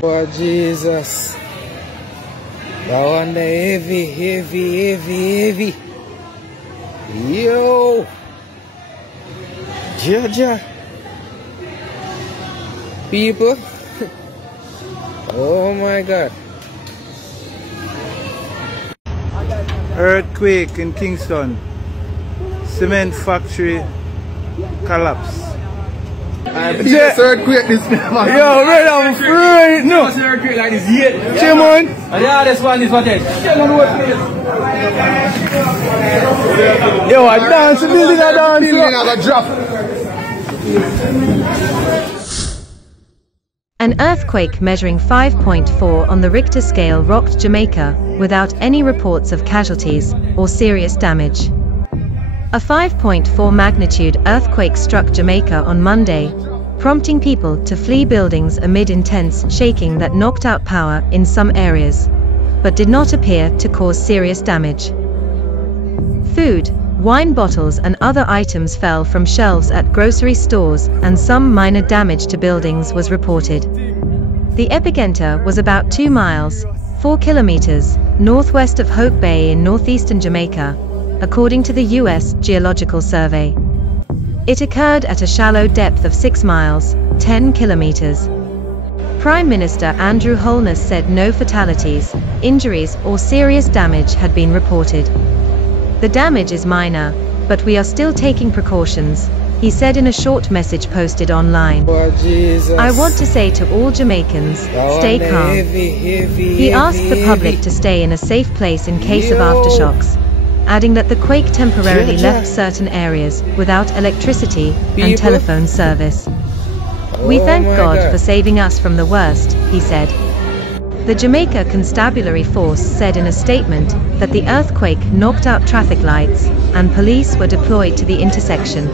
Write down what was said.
Oh Jesus. That one there heavy. Yo. Georgia. People. Oh my God. Earthquake in Kingston. Cement factory collapse. This earthquake this man. Yo, man, I'm afraid. No. This earthquake like this yet. Chairman. Yeah, this one is what it is. Yo, I dance, building a dance. Building a drop. An earthquake measuring 5.4 on the Richter scale rocked Jamaica, without any reports of casualties or serious damage. A 5.4 magnitude earthquake struck Jamaica on Monday, prompting people to flee buildings amid intense shaking that knocked out power in some areas, but did not appear to cause serious damage. Food, wine bottles and other items fell from shelves at grocery stores, and some minor damage to buildings was reported. The epicenter was about 2 miles, 4 kilometers, northwest of Hope Bay in northeastern Jamaica, according to the US Geological Survey. It occurred at a shallow depth of 6 miles, 10 kilometers. Prime Minister Andrew Holness said no fatalities, injuries or serious damage had been reported. The damage is minor, but we are still taking precautions, he said in a short message posted online. Oh Jesus. I want to say to all Jamaicans, stay calm. He asked the public to stay in a safe place in case of aftershocks, adding that the quake temporarily left certain areas without electricity and telephone service. We thank God for saving us from the worst, he said. The Jamaica Constabulary Force said in a statement that the earthquake knocked out traffic lights, and police were deployed to the intersection.